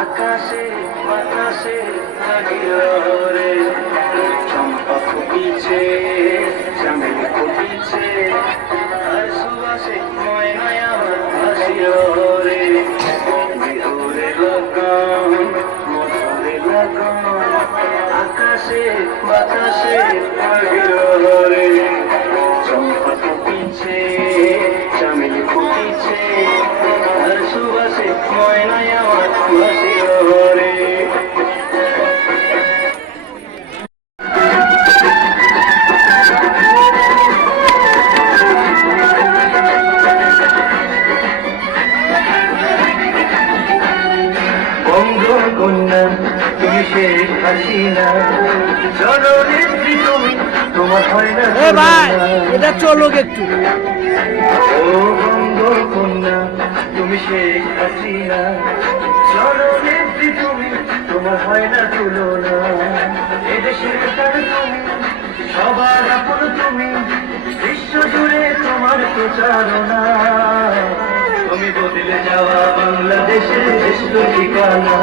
আকাশে বাতাসে লাগিল রে, চম্পা ফুটিছে, চামেলি ফুটিছে, আর সুবাসে ময়নায় আমার ভাসিল রে। বিহুরে লগন মধুরে লগন, আকাশে বাতাসে লাগিল রে, চম্পা ফুটিছে, চামেলি ফুটিছে, আর সুবাসে ময়নায় আমার ভাসিল রে। বঙ্গকন্যা তুমি শেখ হাসিনা, জননেত্রী তুমি, তোমার হয় না এটা চলো একটু। ও বঙ্গকন্যা তুমি শেখ হাসিনা, জননেত্রী তুমি, তোমার হয় না তুলনা। এদেশের প্রাণ তুমি, সবার আপন তুমি, বিশ্ব জুড়ে তোমার প্রচারণা। তুমি বদলে যাওয়া বাংলাদেশের শ্রেষ্ঠ ঠিকানা,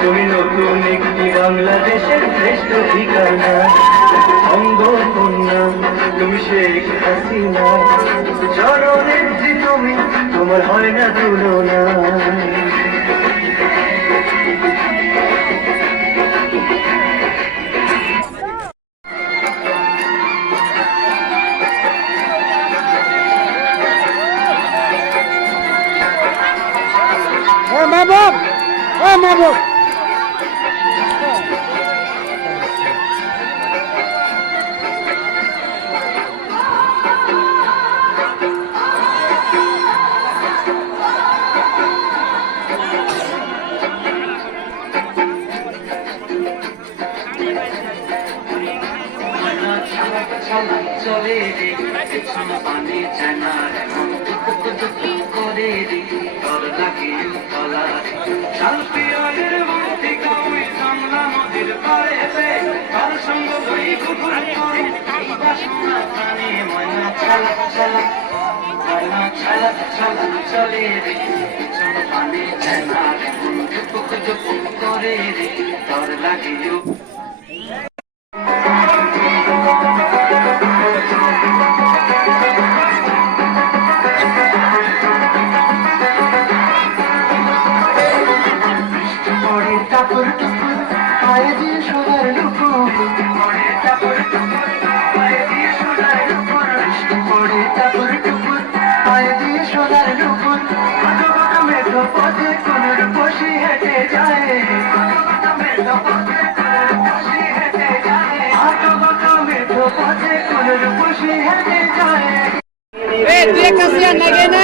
তুমি নতুন একটি বাংলাদেশের শ্রেষ্ঠ ঠিকানা। বঙ্গকন্যা তুমি শেখ হাসিনা, জননেত্রী তুমি, তোমার হয় না তুলনা। মাহবুব, ও মাহবুব, চলে রে পানি চানা করে রে, তোর লাগিয়ে তলা শালপিয়ালের মধ্যে কই বাংলা নদীর পাড়েতে, তার সঙ্গ বই কুকুর করে এই বাসনা প্রাণে ময়না ছালা ছালা, ময়না ছালা ছালা চলে রে পানি চানা করে রে, তোর লাগিয়ে তুই একটা চেয়ার না